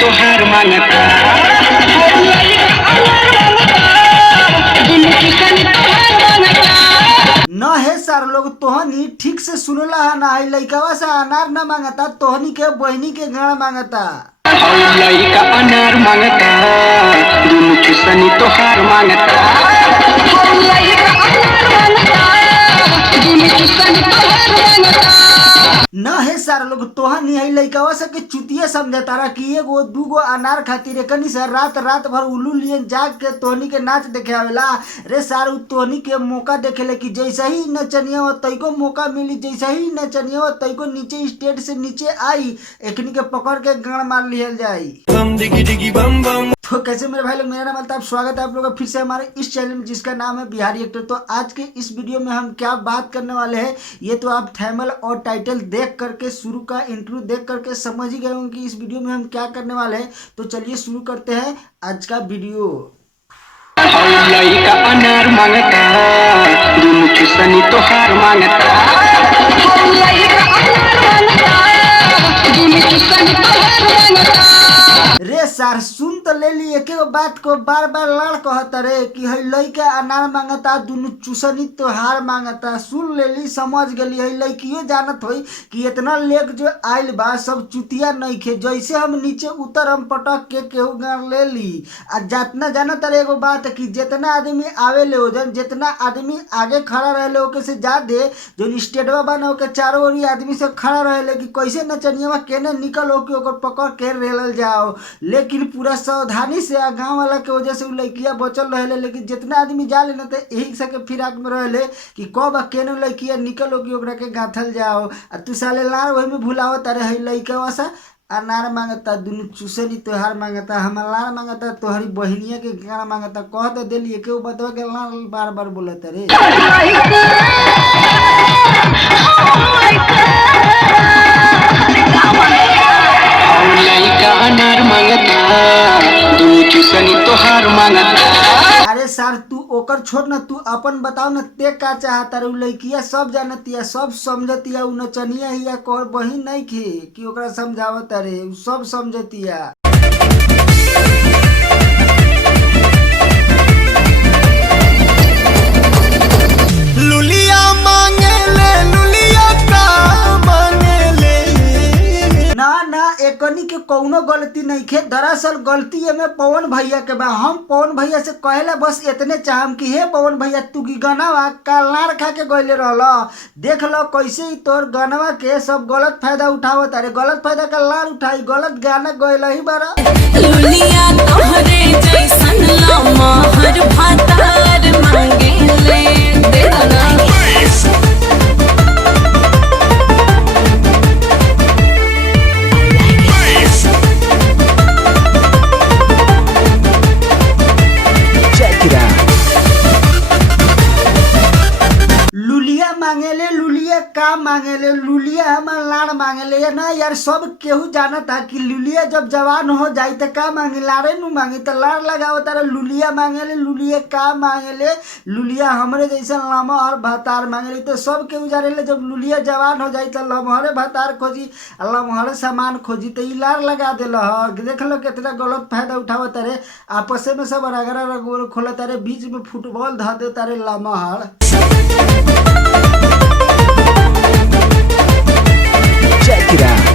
तोहार मांगता न है सार लोग तोहनी ठीक से सुनला है ना है लइकवा से अनार न मांगता तोहनी के बहनी के गाड़ मांगता लइका अनार मांगता दुनु चुसनी तोहार मांगता न है सार लोग तोहनी है लइकवा से के चुतिया समझता रहा कि एगो दूगो अनार खातिर एकनी से रात रात भर उल्लू लिए जाग के तोहनी के नाच देखे आवेला रे सार उ तोहनी के मौका देखेले कि जैसे ही नचनिया हो तैको मौका मिली जैसे ही नचनिया हो तैको नीचे स्टेज से नीचे आई एकनी के पकड़ के गाड़ मार लिहल जाई बम डिगी डिगी बम बम। तो कैसे मेरे भाई लोग, मेरा नाम अल्ताफ, स्वागत है आप लोगों का फिर से हमारे इस चैनल में जिसका नाम है बिहारी एक्टर। तो आज के इस वीडियो में हम क्या बात करने वाले हैं ये तो आप थंबनेल और टाइटल देख करके शुरू का इंट्रो देख करके समझ ही गए होंगे कि इस वीडियो में हम क्या करने वाले हैं। तो चलिए शुरू करते हैं आज का वीडियो। लइका अनार मांगता दुनु चुसनी तोहार मांगता रे सार सुन तो ले ली एक बात को बार बार लड़ कहता रे कि है लइका अनार मांगता दुनु चुसनी तोहार मांगता। सुन ले ली समझ गली है लइकियो जानत होई कि इतना लेक जो आइल बा सब चुतिया नहीं खे जैसे हम नीचे उतर हम पटक के केहू गाड़ ले ली। आ जितना जानत रे एगो बात है कि जितना आदमी आवे ले ओजन जितना आदमी आगे खड़ा रहे ओके से ज्यादा जो स्टेटवा बना ओके चारों ओर आदमी से खड़ा रहे कि कैसे नचनिया केने निकल हो कि ओकर पकड़ के रेलल जाओ। लेकिन पूरा सावधानी से गांव वाला के वजह से उ लड़किया बचल रहे लेकिन जितना आदमी जा लेना तो यही सके फिराक में रहे कि कब केने लड़किया निकल हो कि ओकरा के गाथल जाओ। आ तू साले लार वही में भुलाव तारे है लड़का सा अनार मांगता दुनु चुसनी तोहार मांगता हमार लार मांगता तोहरी बहनिया के गाना मांगता कह तो दिलिए के बतवा के लार बार बार बोलत रे। लइका अनार मांगता दुनु चुसनी तोहार मांगता। अरे सर तू ओकर छोड़ न तू अपन बताओ न ते का चाहता रे। उ लइकिया सब जानतिया सब समझतिया उ नचनिया हिया कोर बहिन नहीं खे कि ओकरा समझावत रे उ सब समझतिया। लुलिया मांगे ले लुलिया का मांगे ले। ना ना एकनी के कौनो गलती नहीं खे दरअसल गलती एमे पवन भैया के बा। हम पवन भैया से कहेला बस इतने चाहम कि हे पवन भैया तू की गनावा का लार खा के गइले रहल देख लो कैसे ही तोर गनवा के सब गलत फायदा उठावत अरे गलत फायदा का लार उठाई गलत गाना गइल ही बारा। लुलिया तोहरे जैसन लामा हर भातार मांगे ले दे दना। लुलिया मांगेले लुलिया का मांगेले लुलिया हमार लाड़ मांगेले ना यार सब केहू जाना था कि लुलिया जब जवान हो जाई तो का मांगी लाड़े नु मांगी तो लाड़ लगाओ तारा लुलिया मांगेले लुलिया का मांगेले लुलिया हमरे जैसा लमहर भातार मांगेले। तो सब केहू जाने जब लुलिया जवान हो जाई तो लमहरे भातार खोजी लमहरे सामान खोजी तो ई लाड़ लगा दिल देख लो कितना गलत फायदा उठाव तारे आपस में सब रगड़ा रगोर खोल तारे बीच में फुटबॉल ध दे तारे लमहर। Check it out.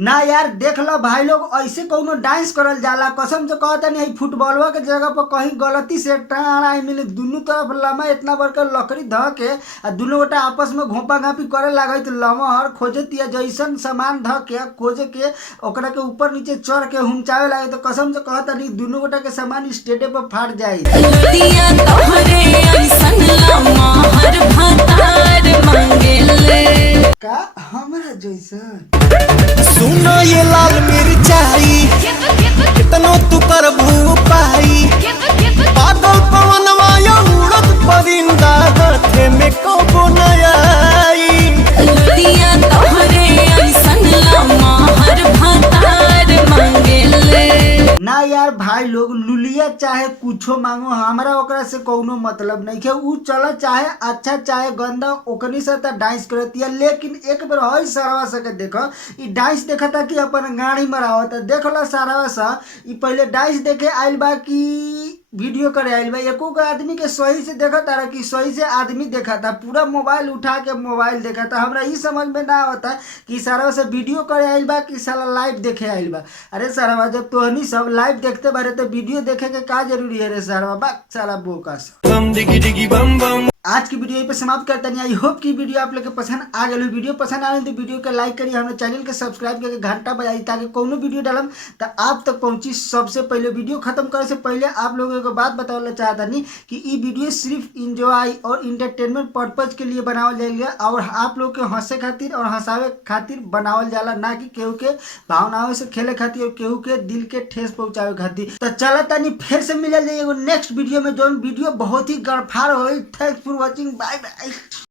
ना यार देख लो भाई लोग ऐसे कौनो डांस करल जाला कसम से कहता नहीं फुटबॉलवा के जगह पर कहीं गलती से टाड़ा मिले दोनों तरफ लम्हा इतना बड़का लकड़ी ध के आ दोनों गोटा आपस में घोपा घापी करे लागे तो लमहर खोजतिया जैसन सामान ध के खोजे के ओकरा के ऊपर नीचे चढ़ के हुमचावे लागे तो कसम से कहता नहीं दोनों गोटा के सामान स्टेडे पर फाट जाए। लुलिया तोहरे जैसन लामा हर भातार मांगे ले का हमरा जैसन सुनो ये लाल मिर्चाई कितनो तू करबू पाई पागल पवनवा या उड़त परिंदा हाथे में कबो न आई। लुलिया तोहरे जैसन लामा हर भातार मांगे ले ना यार भाई लोग फुलिया चाहे कुछो मांगो, हमरा ओकरा से कौनो मतलब नहीं है। उ चल चाहे अच्छा चाहे गंदा ओकनी से त डांस करतिया, लेकिन एक बेर हई सरवा सके देखो ई डांस देखता कि अपन गाड़ी मरावत। देखला सरवा सा ई पहले डांस देखे आइल बा कि वीडियो करे आइल बा। एको को आदमी के सही से देखा तारा कि सही से आदमी देखा था, पूरा मोबाइल उठा के मोबाइल देखा था। हमरा ई समझ में ना आवता कि सारा से वीडियो करे आइल बा कि साला लाइव देखे आइल बा। अरे सारा जब तोहनी सब लाइव देखते बारे तो वीडियो देखे के का जरूरी है रे सारा, बा साला बोका सा। बम डिगी डिगी बम बम। आज की वीडियो यहीं पे समाप्त करते हैं। आई होप कि वीडियो आप लोग के पसंद आ गई। वीडियो पसंद आ तो वीडियो के लाइक करिए, हमारे चैनल के सब्सक्राइब करके घंटा बजाई ताकि कोनो वीडियो डालम तो आप तक पहुंची सबसे पहले। वीडियो खत्म करे से पहले आप लोगों को बात बताना चाहता नहीं कि ये वीडियो सिर्फ इंजॉय और इंटरटेनमेंट पर्पज के लिए बनावल जाएगा और आप लोग के हंसे खातिर और हंसावे खातिर बनावल जाला, ना कि केहू के भावनाओं से खेले खातिर और केहू के दिल के ठेस पहुंचावे खातिर। तो चला तानी फिर से मिल जाइए नेक्स्ट वीडियो में, जो वीडियो बहुत ही गड़फार हो। Thanks for watching, bye by.